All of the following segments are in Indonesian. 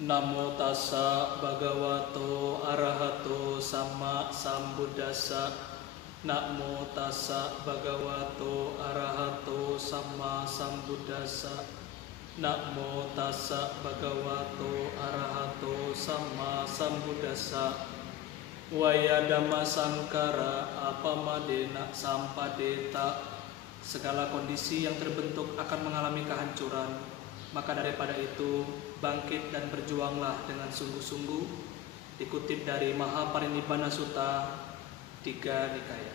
Namo tassa bhagavato arahato sama sambuddhassa. Namo tassa bhagavato arahato sama sambuddhassa. Namo tassa bhagavato arahato sama sambuddhassa. Waya dhamma sankara apamadena sampadeta. Segala kondisi yang terbentuk akan mengalami kehancuran, maka daripada itu bangkit dan berjuanglah dengan sungguh-sungguh. Dikutip dari Mahaparinibbana Sutta Tiga Nikaya.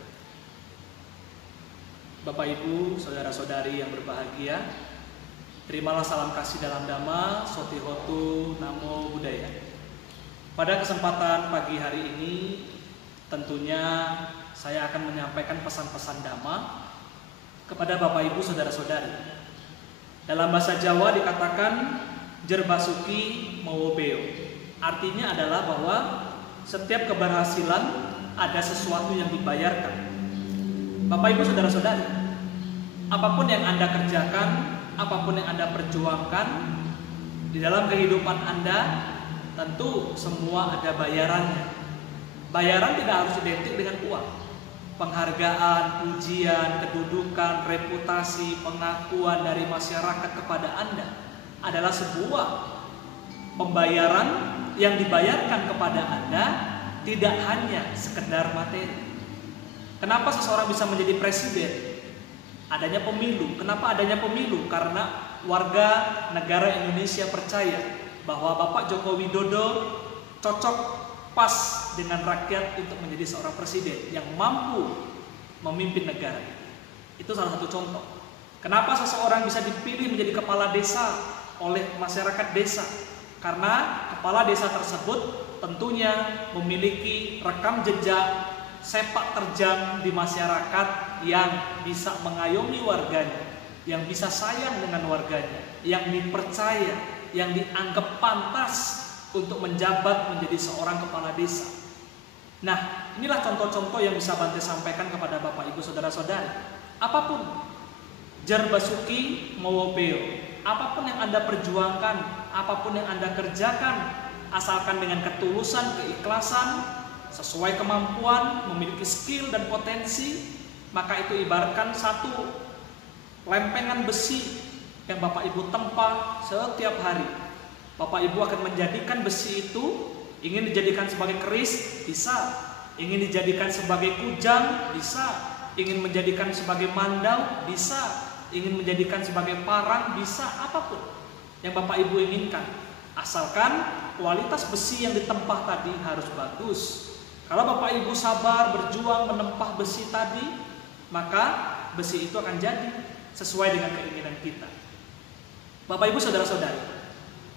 Bapak Ibu, saudara-saudari yang berbahagia, terimalah salam kasih dalam Dhamma, Sotihotu Namo Buddhaya. Pada kesempatan pagi hari ini, tentunya saya akan menyampaikan pesan-pesan Dhamma kepada Bapak Ibu saudara-saudari. Dalam bahasa Jawa dikatakan jerbasuki mawobeo. Artinya adalah bahwa setiap keberhasilan ada sesuatu yang dibayarkan. Bapak Ibu saudara-saudari, apapun yang Anda kerjakan, apapun yang Anda perjuangkan di dalam kehidupan Anda, tentu semua ada bayarannya. Bayaran tidak harus identik dengan uang. Penghargaan, pujian, kedudukan, reputasi, pengakuan dari masyarakat kepada Anda adalah sebuah pembayaran yang dibayarkan kepada Anda, tidak hanya sekedar materi. Kenapa seseorang bisa menjadi presiden? Adanya pemilu. Kenapa adanya pemilu? Karena warga negara Indonesia percaya bahwa Bapak Joko Widodo cocok, pas dengan rakyat untuk menjadi seorang presiden yang mampu memimpin negara. Itu salah satu contoh. Kenapa seseorang bisa dipilih menjadi kepala desa oleh masyarakat desa? Karena kepala desa tersebut tentunya memiliki rekam jejak sepak terjang di masyarakat yang bisa mengayomi warganya, yang bisa sayang dengan warganya, yang dipercaya, yang dianggap pantas untuk menjabat menjadi seorang kepala desa. Nah, inilah contoh-contoh yang bisa Bante sampaikan kepada Bapak Ibu saudara-saudari. Apapun jarbasuki mawobeo, apapun yang Anda perjuangkan, apapun yang Anda kerjakan, asalkan dengan ketulusan, keikhlasan, sesuai kemampuan, memiliki skill dan potensi, maka itu ibaratkan satu lempengan besi yang Bapak Ibu tempa setiap hari. Bapak Ibu akan menjadikan besi itu, ingin dijadikan sebagai keris, bisa. Ingin dijadikan sebagai kujang, bisa. Ingin menjadikan sebagai mandau, bisa. Ingin menjadikan sebagai parang, bisa. Apapun yang Bapak Ibu inginkan, asalkan kualitas besi yang ditempah tadi harus bagus. Kalau Bapak Ibu sabar berjuang menempah besi tadi, maka besi itu akan jadi sesuai dengan keinginan kita. Bapak Ibu saudara-saudari,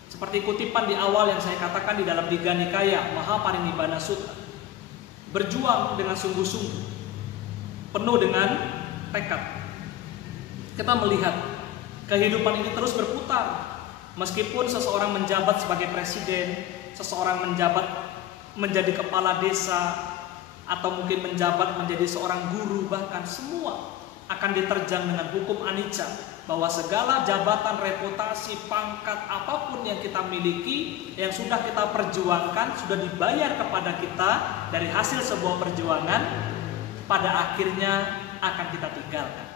seperti kutipan di awal yang saya katakan di dalam Tiga Nikaya Mahaparinibbana Sutta, berjuang dengan sungguh-sungguh, penuh dengan tekad. Kita melihat kehidupan ini terus berputar. Meskipun seseorang menjabat sebagai presiden, seseorang menjabat menjadi kepala desa, atau mungkin menjabat menjadi seorang guru, bahkan semua akan diterjang dengan hukum anicca, bahwa segala jabatan, reputasi, pangkat, apapun yang kita miliki, yang sudah kita perjuangkan, sudah dibayar kepada kita dari hasil sebuah perjuangan, pada akhirnya akan kita tinggalkan.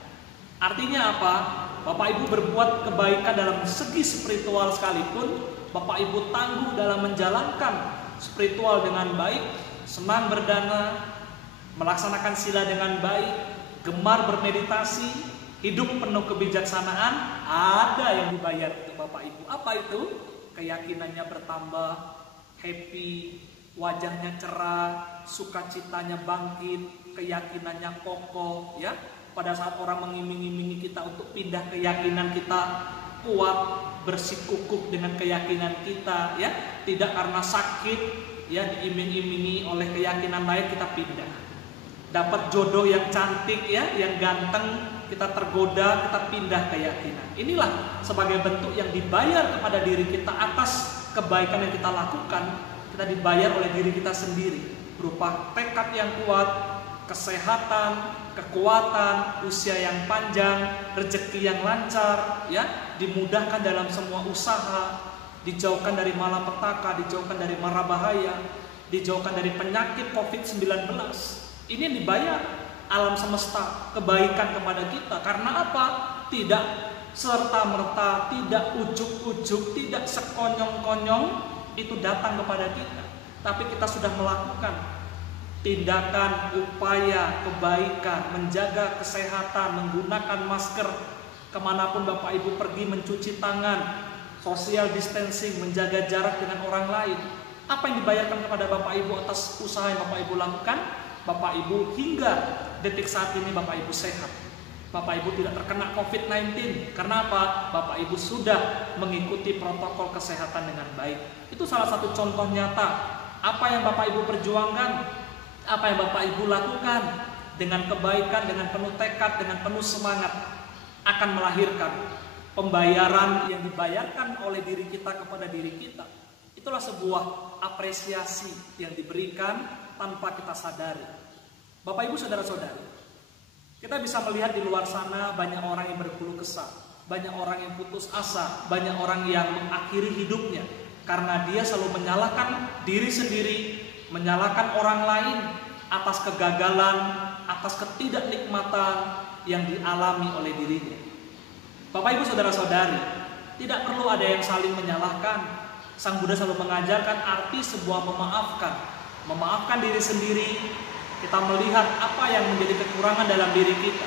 Artinya apa? Bapak Ibu berbuat kebaikan dalam segi spiritual sekalipun, Bapak Ibu tangguh dalam menjalankan spiritual dengan baik, senang berdana, melaksanakan sila dengan baik, gemar bermeditasi, hidup penuh kebijaksanaan, ada yang dibayar untuk Bapak Ibu. Apa itu? Keyakinannya bertambah, happy, wajahnya cerah, sukacitanya bangkit, keyakinannya kokoh, ya. Pada saat orang mengiming-imingi kita untuk pindah keyakinan kita kuat, bersikukuh dengan keyakinan kita, ya. Tidak karena sakit, ya, diiming-imingi oleh keyakinan lain kita pindah. Dapat jodoh yang cantik, ya, yang ganteng, kita tergoda, kita pindah keyakinan. Inilah sebagai bentuk yang dibayar kepada diri kita atas kebaikan yang kita lakukan. Kita dibayar oleh diri kita sendiri berupa tekad yang kuat, kesehatan, kekuatan, usia yang panjang, rezeki yang lancar, ya, dimudahkan dalam semua usaha, dijauhkan dari malapetaka, dijauhkan dari mara bahaya, dijauhkan dari penyakit COVID-19. Ini yang dibayar alam semesta, kebaikan kepada kita. Karena apa? Tidak serta-merta, tidak ujuk-ujuk, tidak sekonyong-konyong itu datang kepada kita. Tapi kita sudah melakukan tindakan, upaya, kebaikan, menjaga kesehatan, menggunakan masker, kemanapun Bapak Ibu pergi, mencuci tangan, social distancing, menjaga jarak dengan orang lain. Apa yang dibayarkan kepada Bapak Ibu atas usaha yang Bapak Ibu lakukan? Bapak Ibu hingga detik saat ini Bapak Ibu sehat. Bapak Ibu tidak terkena COVID-19. Karena apa? Bapak Ibu sudah mengikuti protokol kesehatan dengan baik. Itu salah satu contoh nyata. Apa yang Bapak Ibu perjuangkan, apa yang Bapak Ibu lakukan dengan kebaikan, dengan penuh tekad, dengan penuh semangat, akan melahirkan pembayaran yang dibayarkan oleh diri kita kepada diri kita. Itulah sebuah apresiasi yang diberikan tanpa kita sadari. Bapak Ibu saudara-saudari, kita bisa melihat di luar sana banyak orang yang berkeluh kesah, banyak orang yang putus asa, banyak orang yang mengakhiri hidupnya karena dia selalu menyalahkan diri sendiri, menyalahkan orang lain atas kegagalan, atas ketidaknikmatan yang dialami oleh dirinya. Bapak Ibu saudara-saudari, tidak perlu ada yang saling menyalahkan. Sang Buddha selalu mengajarkan arti sebuah memaafkan. Memaafkan diri sendiri, kita melihat apa yang menjadi kekurangan dalam diri kita.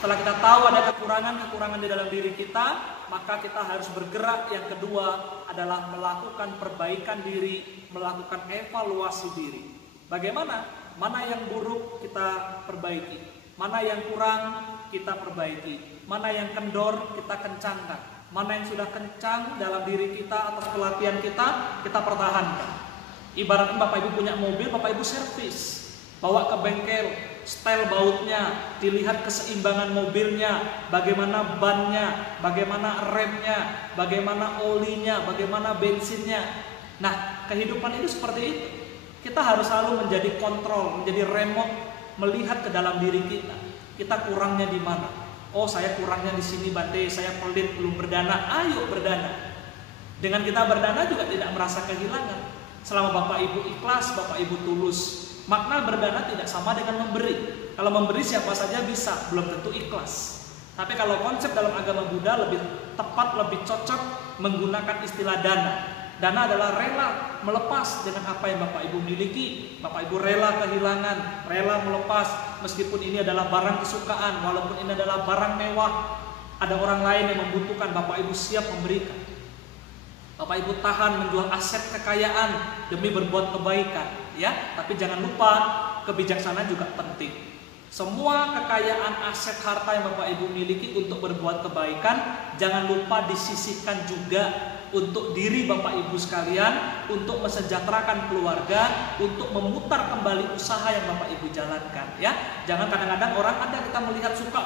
Setelah kita tahu ada kekurangan di dalam diri kita, maka kita harus bergerak. Yang kedua adalah melakukan perbaikan diri, melakukan evaluasi diri. Bagaimana? Mana yang buruk kita perbaiki, mana yang kurang kita perbaiki, mana yang kendor kita kencangkan, mana yang sudah kencang dalam diri kita atas pelatihan kita pertahankan. Ibaratnya Bapak Ibu punya mobil, Bapak Ibu servis, bawa ke bengkel, setel bautnya, dilihat keseimbangan mobilnya, bagaimana bannya, bagaimana remnya, bagaimana olinya, bagaimana bensinnya. Nah, kehidupan itu seperti itu. Kita harus selalu menjadi kontrol, menjadi remote, melihat ke dalam diri kita. Kita kurangnya di mana? Oh, saya kurangnya di sini, Bante, saya pelit, belum berdana. Ayo berdana. Dengan kita berdana juga tidak merasa kehilangan. Selama Bapak Ibu ikhlas, Bapak Ibu tulus. Makna berdana tidak sama dengan memberi. Kalau memberi siapa saja bisa, belum tentu ikhlas. Tapi kalau konsep dalam agama Buddha lebih tepat, lebih cocok menggunakan istilah dana. Dana adalah rela melepas dengan apa yang Bapak Ibu miliki. Bapak Ibu rela kehilangan, rela melepas meskipun ini adalah barang kesukaan, walaupun ini adalah barang mewah. Ada orang lain yang membutuhkan, Bapak Ibu siap memberikan. Bapak Ibu tahan menjual aset kekayaan demi berbuat kebaikan, ya. Tapi jangan lupa kebijaksanaan juga penting. Semua kekayaan, aset, harta yang Bapak Ibu miliki untuk berbuat kebaikan, jangan lupa disisihkan juga untuk diri Bapak Ibu sekalian, untuk mesejahterakan keluarga, untuk memutar kembali usaha yang Bapak Ibu jalankan, ya. Jangan kadang-kadang orang ada kita melihat suka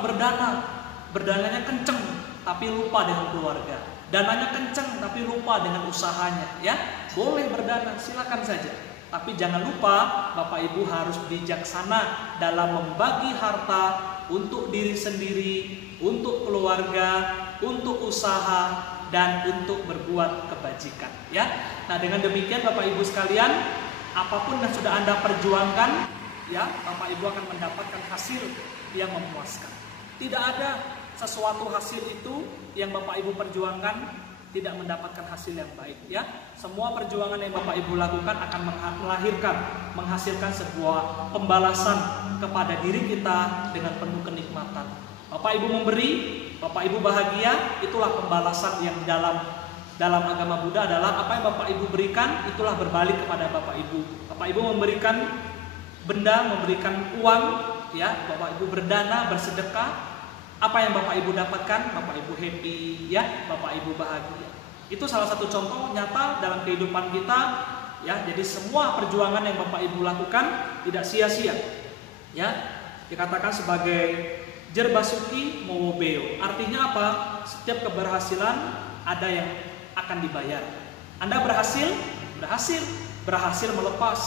berdananya kenceng tapi lupa dengan keluarga. Dananya kenceng tapi lupa dengan usahanya, ya. Boleh berdana, silakan saja. Tapi jangan lupa Bapak Ibu harus bijaksana dalam membagi harta untuk diri sendiri, untuk keluarga, untuk usaha, dan untuk berbuat kebajikan, ya. Nah, dengan demikian Bapak Ibu sekalian, apapun yang sudah Anda perjuangkan, ya, Bapak Ibu akan mendapatkan hasil yang memuaskan. Tidak ada sesuatu hasil itu yang Bapak Ibu perjuangkan tidak mendapatkan hasil yang baik, ya. Semua perjuangan yang Bapak Ibu lakukan akan menghasilkan sebuah pembalasan kepada diri kita dengan penuh kenikmatan. Bapak Ibu memberi, Bapak Ibu bahagia, itulah pembalasan yang dalam agama Buddha adalah apa yang Bapak Ibu berikan, itulah berbalik kepada Bapak Ibu. Bapak Ibu memberikan benda, memberikan uang, ya, Bapak Ibu berdana, bersedekah. Apa yang Bapak Ibu dapatkan, Bapak Ibu happy, ya, Bapak Ibu bahagia. Itu salah satu contoh nyata dalam kehidupan kita, ya. Jadi semua perjuangan yang Bapak Ibu lakukan tidak sia-sia, ya. Dikatakan sebagai Jerbasuki Mowobeo. Artinya apa? Setiap keberhasilan ada yang akan dibayar. Anda berhasil melepas,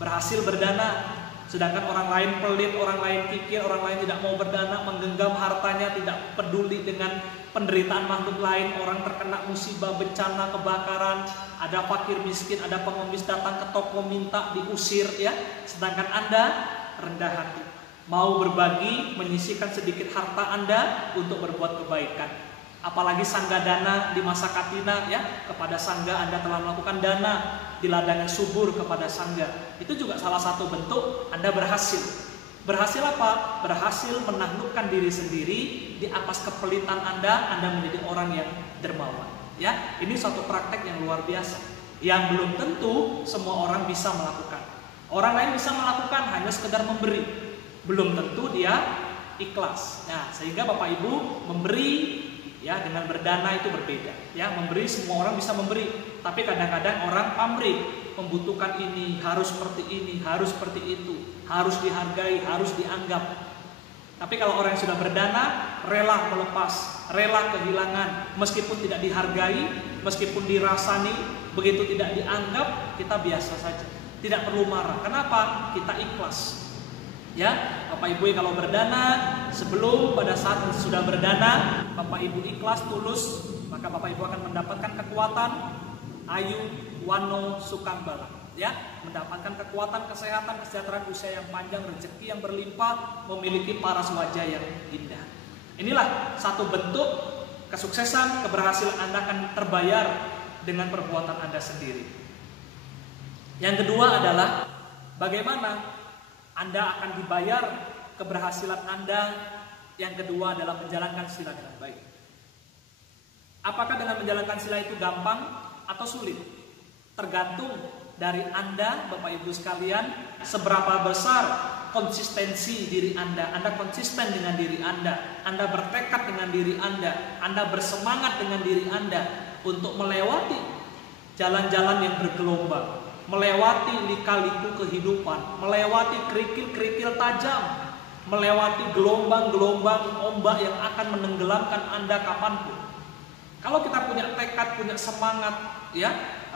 berhasil berdana. Sedangkan orang lain pelit, orang lain kikir, orang lain tidak mau berdana, menggenggam hartanya, tidak peduli dengan penderitaan makhluk lain. Orang terkena musibah, bencana, kebakaran, ada fakir miskin, ada pengemis datang ke toko minta, diusir ya. Sedangkan Anda rendah hati, mau berbagi, menyisihkan sedikit harta Anda untuk berbuat kebaikan. Apalagi sangga dana di masa katina ya, kepada sangga Anda telah melakukan dana, di ladang yang subur kepada sangga. Itu juga salah satu bentuk Anda berhasil. Berhasil apa? Berhasil menaklukkan diri sendiri di atas kepelitan Anda menjadi orang yang dermawan. Ya, ini suatu praktek yang luar biasa, yang belum tentu semua orang bisa melakukan. Orang lain bisa melakukan hanya sekedar memberi, belum tentu dia ikhlas. Nah, sehingga Bapak Ibu memberi ya dengan berdana itu berbeda. Ya, memberi semua orang bisa memberi, tapi kadang-kadang orang pamrih, membutuhkan ini, harus seperti ini, harus seperti itu, harus dihargai, harus dianggap. Tapi kalau orang yang sudah berdana, rela melepas, rela kehilangan, meskipun tidak dihargai, meskipun dirasani, begitu tidak dianggap, kita biasa saja, tidak perlu marah. Kenapa? Kita ikhlas. Ya, Bapak Ibu kalau berdana, sebelum pada saat sudah berdana, Bapak Ibu ikhlas tulus, maka Bapak Ibu akan mendapatkan kekuatan, ayu, wano, sukang bala. Ya, mendapatkan kekuatan, kesehatan, kesejahteraan, usia yang panjang, rezeki yang berlimpah, memiliki paras wajah yang indah. Inilah satu bentuk kesuksesan, keberhasilan Anda akan terbayar dengan perbuatan Anda sendiri. Yang kedua adalah bagaimana Anda akan dibayar keberhasilan Anda. Yang kedua adalah menjalankan sila dengan baik. Apakah dengan menjalankan sila itu gampang atau sulit? Tergantung dari Anda, Bapak Ibu sekalian, seberapa besar konsistensi diri Anda. Anda konsisten dengan diri Anda bertekad dengan diri Anda bersemangat dengan diri Anda untuk melewati jalan-jalan yang bergelombang, melewati lika-liku kehidupan, melewati kerikil-kerikil tajam, melewati gelombang-gelombang ombak yang akan menenggelamkan Anda kapanpun. Kalau kita punya tekad, punya semangat, ya,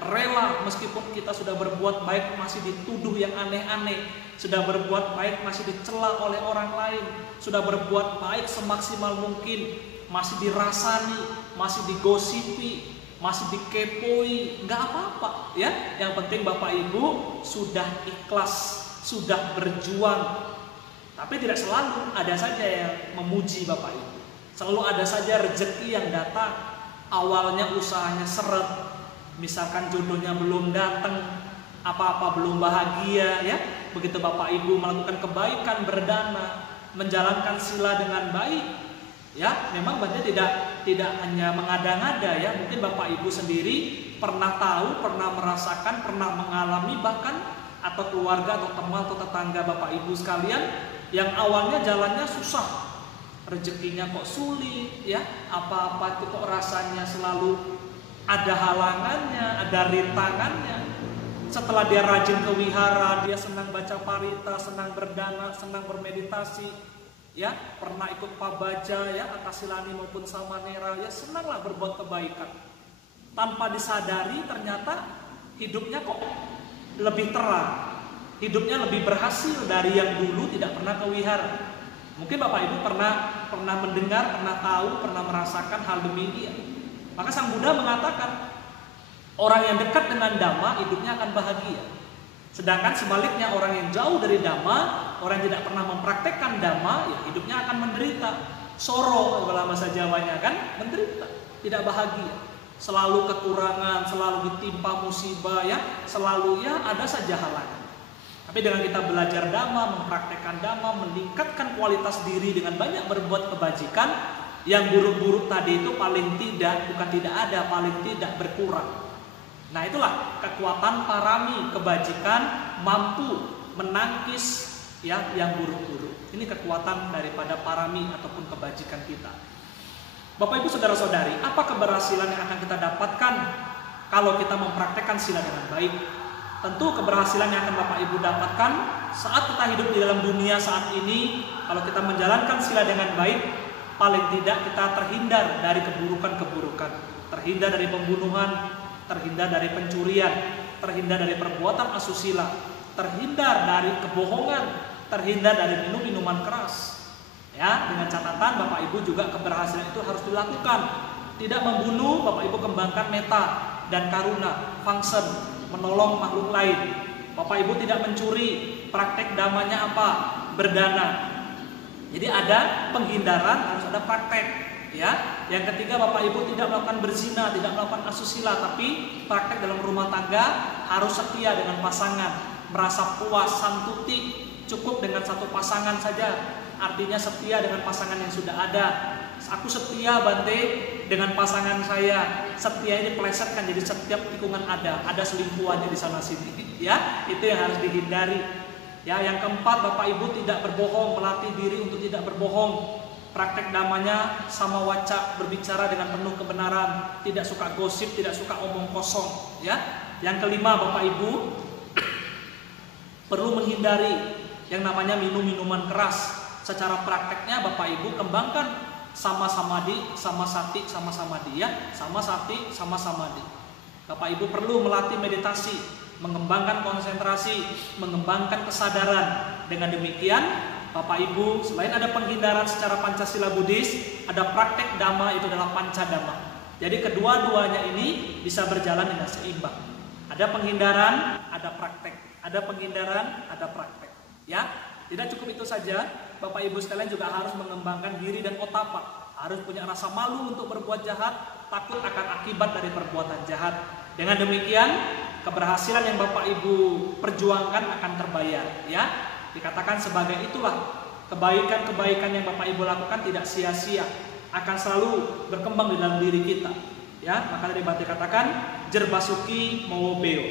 rela meskipun kita sudah berbuat baik masih dituduh yang aneh-aneh, sudah berbuat baik masih dicela oleh orang lain, sudah berbuat baik semaksimal mungkin masih dirasani, masih digosipi, masih dikepoi, nggak apa-apa ya. Yang penting Bapak Ibu sudah ikhlas, sudah berjuang. Tapi tidak selalu ada saja yang memuji Bapak Ibu. Selalu ada saja rezeki yang datang. Awalnya usahanya seret, misalkan jodohnya belum datang, apa-apa belum bahagia ya. Begitu Bapak Ibu melakukan kebaikan, berdana, menjalankan sila dengan baik, ya memang banyak tidak hanya mengada-ngada ya. Mungkin Bapak Ibu sendiri pernah tahu, pernah merasakan, pernah mengalami bahkan, atau keluarga atau teman atau tetangga Bapak Ibu sekalian yang awalnya jalannya susah, rezekinya kok sulit ya, apa-apa itu kok rasanya selalu ada halangannya, ada rintangannya. Setelah dia rajin ke wihara, dia senang baca parita, senang berdana, senang bermeditasi, ya pernah ikut pabaja ya, Akasilani maupun Samanera, ya senanglah berbuat kebaikan. Tanpa disadari ternyata hidupnya kok lebih terang, hidupnya lebih berhasil dari yang dulu tidak pernah ke wihara. Mungkin Bapak Ibu pernah mendengar, pernah tahu, pernah merasakan hal demikian. Maka Sang Buddha mengatakan orang yang dekat dengan Dhamma hidupnya akan bahagia. Sedangkan sebaliknya orang yang jauh dari Dhamma, orang yang tidak pernah mempraktekkan Dhamma, ya hidupnya akan menderita. Soro dalam bahasa Jawanya kan, menderita, tidak bahagia. Selalu kekurangan, selalu ditimpa musibah ya, selalu ya ada saja halangan. Tapi dengan kita belajar Dhamma, mempraktekkan Dhamma, meningkatkan kualitas diri dengan banyak berbuat kebajikan, yang buruk-buruk tadi itu paling tidak, bukan tidak ada, paling tidak berkurang. Nah itulah kekuatan parami, kebajikan mampu menangkis ya yang buruk-buruk. Ini kekuatan daripada parami ataupun kebajikan kita. Bapak Ibu saudara-saudari, apa keberhasilan yang akan kita dapatkan kalau kita mempraktekkan sila dengan baik? Tentu keberhasilan yang akan Bapak Ibu dapatkan saat kita hidup di dalam dunia saat ini, kalau kita menjalankan sila dengan baik, paling tidak kita terhindar dari keburukan-keburukan, terhindar dari pembunuhan, terhindar dari pencurian, terhindar dari perbuatan asusila, terhindar dari kebohongan, terhindar dari minum minuman keras. Ya, dengan catatan Bapak Ibu juga keberhasilan itu harus dilakukan. Tidak membunuh, Bapak Ibu kembangkan meta dan karuna, function, menolong makhluk lain. Bapak Ibu tidak mencuri, praktek damanya apa? Berdana. Jadi ada penghindaran, harus ada praktek. Ya, yang ketiga Bapak Ibu tidak melakukan berzina, tidak melakukan asusila, tapi praktek dalam rumah tangga harus setia dengan pasangan, merasa puas, santuti, cukup dengan satu pasangan saja. Artinya setia dengan pasangan yang sudah ada. Aku setia Bante dengan pasangan saya. Setia ini dipelesetkan jadi setiap tikungan ada selingkuhannya di sana sini. Ya, itu yang harus dihindari. Ya, yang keempat Bapak Ibu tidak berbohong, melatih diri untuk tidak berbohong. Praktek damanya sama waca, berbicara dengan penuh kebenaran, tidak suka gosip, tidak suka omong kosong. Ya, yang kelima Bapak Ibu perlu menghindari yang namanya minum minuman keras. Secara prakteknya Bapak Ibu kembangkan sama samadhi, sama sati, sama samadhi, ya, sama sati, sama samadhi. Bapak Ibu perlu melatih meditasi, mengembangkan konsentrasi, mengembangkan kesadaran. Dengan demikian Bapak Ibu selain ada penghindaran secara Pancasila Buddhis, ada praktek dhamma, itu adalah pancadhamma. Jadi kedua-duanya ini bisa berjalan dengan seimbang. Ada penghindaran, ada praktek. Ada penghindaran, ada praktek. Ya, tidak cukup itu saja. Bapak Ibu sekalian juga harus mengembangkan diri dan otapa. Harus punya rasa malu untuk berbuat jahat, takut akan akibat dari perbuatan jahat. Dengan demikian, keberhasilan yang Bapak Ibu perjuangkan akan terbayar. Ya, dikatakan sebagai itulah kebaikan-kebaikan yang Bapak Ibu lakukan tidak sia-sia, akan selalu berkembang di dalam diri kita. Ya, maka dari Bante katakan jerbasuki mowobeo.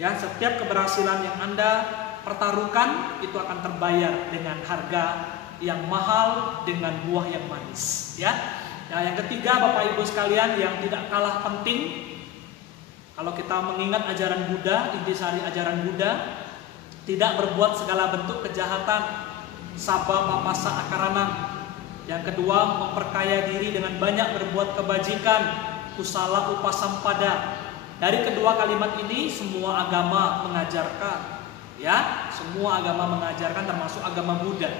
Ya, setiap keberhasilan yang Anda pertaruhkan itu akan terbayar dengan harga yang mahal, dengan buah yang manis. Ya, nah, yang ketiga Bapak Ibu sekalian yang tidak kalah penting, kalau kita mengingat ajaran Buddha, intisari ajaran Buddha, tidak berbuat segala bentuk kejahatan, sabba papasa akaranam. Yang kedua, memperkaya diri dengan banyak berbuat kebajikan, kusala upasampada. Dari kedua kalimat ini semua agama mengajarkan. Ya, semua agama mengajarkan termasuk agama Buddha.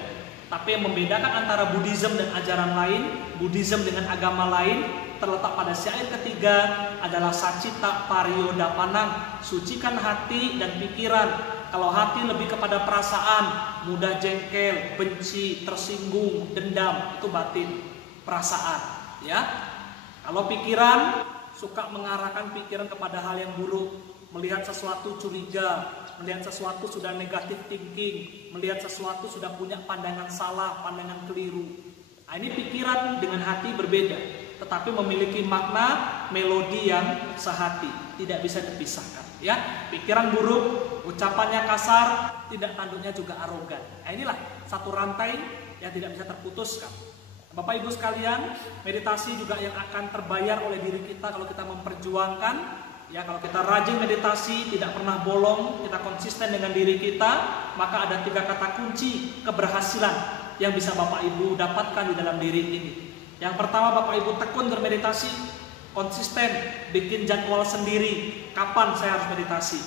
Tapi yang membedakan antara Buddhism dan ajaran lain, Buddhism dengan agama lain, terletak pada syair ketiga adalah sacita pariyodapanang, sucikan hati dan pikiran. Kalau hati lebih kepada perasaan, mudah jengkel, benci, tersinggung, dendam, itu batin, perasaan. Ya, kalau pikiran suka mengarahkan pikiran kepada hal yang buruk, melihat sesuatu curiga, melihat sesuatu sudah negatif thinking, melihat sesuatu sudah punya pandangan salah, pandangan keliru. Nah, ini pikiran dengan hati berbeda, tetapi memiliki makna melodi yang sehati, tidak bisa dipisahkan. Ya, pikiran buruk, ucapannya kasar, tidak tanduknya juga arogan. Nah, inilah satu rantai yang tidak bisa terputuskan. Bapak Ibu sekalian, meditasi juga yang akan terbayar oleh diri kita kalau kita memperjuangkan. Ya, kalau kita rajin meditasi, tidak pernah bolong, kita konsisten dengan diri kita, maka ada 3 kata kunci keberhasilan yang bisa Bapak Ibu dapatkan di dalam diri ini. Yang pertama, Bapak Ibu tekun bermeditasi, konsisten, bikin jadwal sendiri, kapan saya harus meditasi.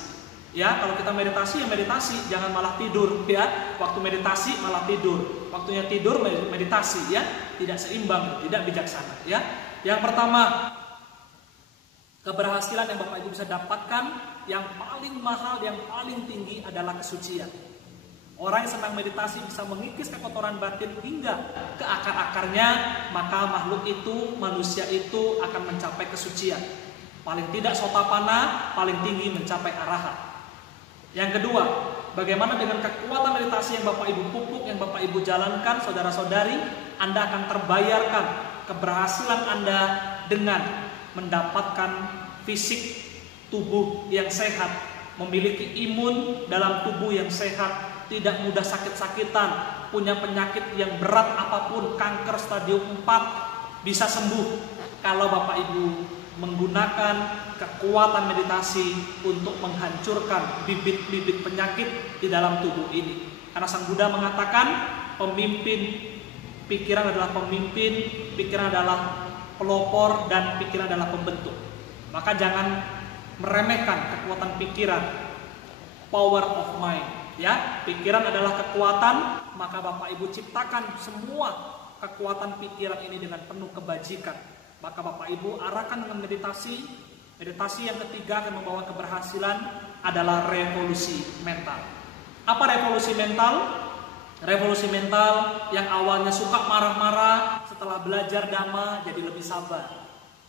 Ya, kalau kita meditasi, ya meditasi, jangan malah tidur. Ya, waktu meditasi malah tidur, waktunya tidur meditasi. Ya, tidak seimbang, tidak bijaksana. Ya, yang pertama, keberhasilan yang Bapak Ibu bisa dapatkan yang paling mahal, yang paling tinggi adalah kesucian. Orang yang sedang meditasi bisa mengikis kekotoran batin hingga ke akar-akarnya, maka makhluk itu, manusia itu akan mencapai kesucian. Paling tidak sotapana, paling tinggi mencapai arahat. Yang kedua, bagaimana dengan kekuatan meditasi yang Bapak Ibu pupuk, yang Bapak Ibu jalankan, saudara-saudari, Anda akan terbayarkan keberhasilan Anda dengan mendapatkan fisik tubuh yang sehat, memiliki imun dalam tubuh yang sehat, tidak mudah sakit-sakitan, punya penyakit yang berat apapun, kanker stadium 4 bisa sembuh kalau Bapak Ibu menggunakan kekuatan meditasi untuk menghancurkan bibit-bibit penyakit di dalam tubuh ini. Karena Sang Buddha mengatakan pemimpin pikiran adalah pemimpin, pikiran adalah pelopor, dan pikiran adalah pembentuk. Maka jangan meremehkan kekuatan pikiran, power of mind. Ya, pikiran adalah kekuatan, maka Bapak Ibu ciptakan semua kekuatan pikiran ini dengan penuh kebajikan. Maka Bapak Ibu arahkan dengan meditasi. Meditasi yang ketiga akan membawa keberhasilan adalah revolusi mental. Apa revolusi mental? Revolusi mental yang awalnya suka marah-marah, setelah belajar Dhamma jadi lebih sabar.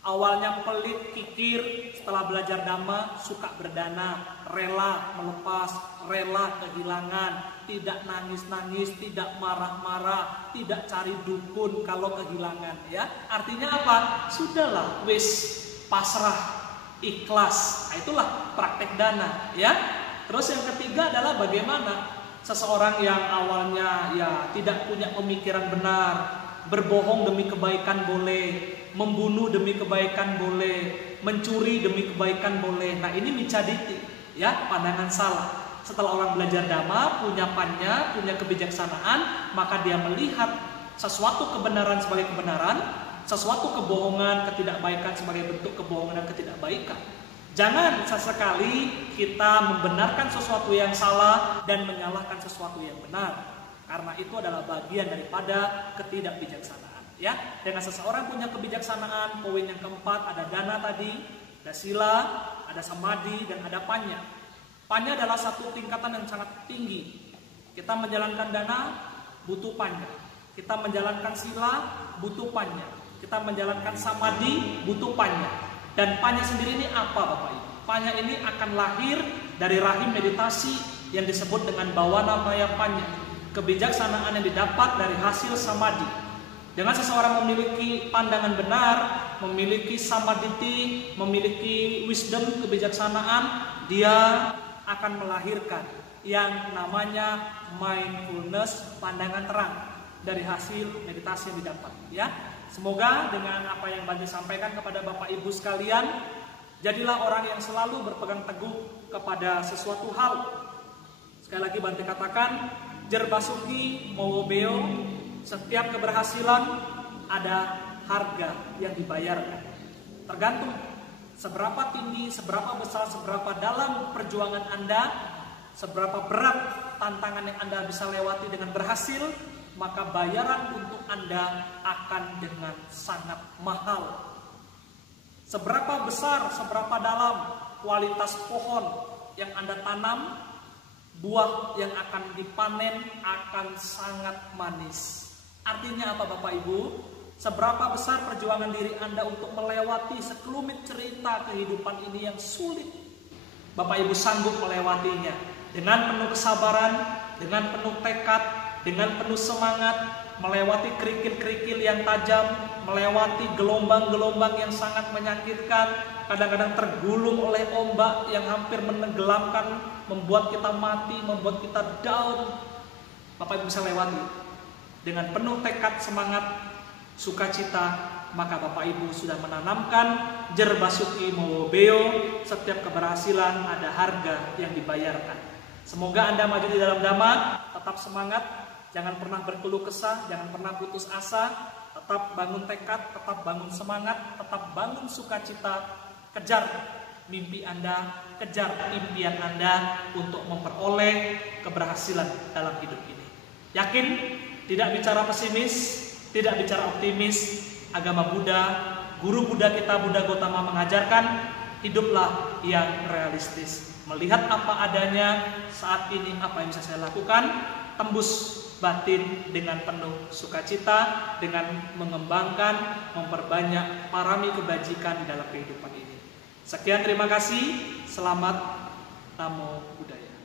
Awalnya pelit, kikir, setelah belajar Dhamma suka berdana, rela melepas, rela kehilangan, tidak nangis-nangis, tidak marah-marah, tidak cari dukun kalau kehilangan. Ya, artinya apa? Sudahlah, wis pasrah, ikhlas. Nah, itulah praktek dana. Ya. Terus yang ketiga adalah bagaimana seseorang yang awalnya ya tidak punya pemikiran benar, berbohong demi kebaikan boleh, membunuh demi kebaikan boleh, mencuri demi kebaikan boleh. Nah, ini micaditi, ya, pandangan salah. Setelah orang belajar Dhamma, punya panya, punya kebijaksanaan, maka dia melihat sesuatu kebenaran sebagai kebenaran, sesuatu kebohongan, ketidakbaikan sebagai bentuk kebohongan dan ketidakbaikan. Jangan sesekali kita membenarkan sesuatu yang salah dan menyalahkan sesuatu yang benar, karena itu adalah bagian daripada ketidakbijaksanaan. Ya, dengan seseorang punya kebijaksanaan, poin yang keempat ada dana tadi, ada sila, ada samadhi, dan ada panya. Panya adalah satu tingkatan yang sangat tinggi. Kita menjalankan dana, butuh panya. Kita menjalankan sila, butuh panya. Kita menjalankan samadhi, butuh panya. Dan panya sendiri ini apa, Bapak Ibu? Panya ini akan lahir dari rahim meditasi yang disebut dengan bawana maya panya. Kebijaksanaan yang didapat dari hasil samadhi. Dengan seseorang memiliki pandangan benar, memiliki samadhi, memiliki wisdom, kebijaksanaan, dia akan melahirkan yang namanya mindfulness, pandangan terang dari hasil meditasi yang didapat. Ya, semoga dengan apa yang Bante sampaikan kepada Bapak Ibu sekalian, jadilah orang yang selalu berpegang teguh kepada sesuatu hal. Sekali lagi Bante katakan, Jerbasuki Mowobeo, setiap keberhasilan ada harga yang dibayarkan. Tergantung seberapa tinggi, seberapa besar, seberapa dalam perjuangan Anda, seberapa berat tantangan yang Anda bisa lewati dengan berhasil, maka bayaran untuk Anda akan dengan sangat mahal. Seberapa besar, seberapa dalam kualitas pohon yang Anda tanam, buah yang akan dipanen akan sangat manis. Artinya apa, Bapak Ibu? Seberapa besar perjuangan diri Anda untuk melewati sekelumit cerita kehidupan ini yang sulit, Bapak Ibu sanggup melewatinya dengan penuh kesabaran, dengan penuh tekad, dengan penuh semangat, melewati kerikil-kerikil yang tajam, melewati gelombang-gelombang yang sangat menyakitkan, kadang-kadang tergulung oleh ombak yang hampir menenggelamkan, membuat kita mati, membuat kita down. Bapak Ibu bisa lewati dengan penuh tekad, semangat, sukacita, maka Bapak Ibu sudah menanamkan Jerbasuki Mowobeo, setiap keberhasilan ada harga yang dibayarkan. Semoga Anda maju di dalam Dhamma, tetap semangat, jangan pernah berkeluh kesah, jangan pernah putus asa, tetap bangun tekad, tetap bangun semangat, tetap bangun sukacita, kejar mimpi Anda, kejar impian Anda untuk memperoleh keberhasilan dalam hidup ini. Yakin? Tidak bicara pesimis, tidak bicara optimis. Agama Buddha, guru Buddha kita Buddha Gotama mengajarkan, hiduplah yang realistis. Melihat apa adanya, saat ini apa yang bisa saya lakukan, tembus batin dengan penuh sukacita, dengan mengembangkan, memperbanyak parami kebajikan di dalam kehidupan ini. Sekian, terima kasih. Selamat. Namo Buddhaya.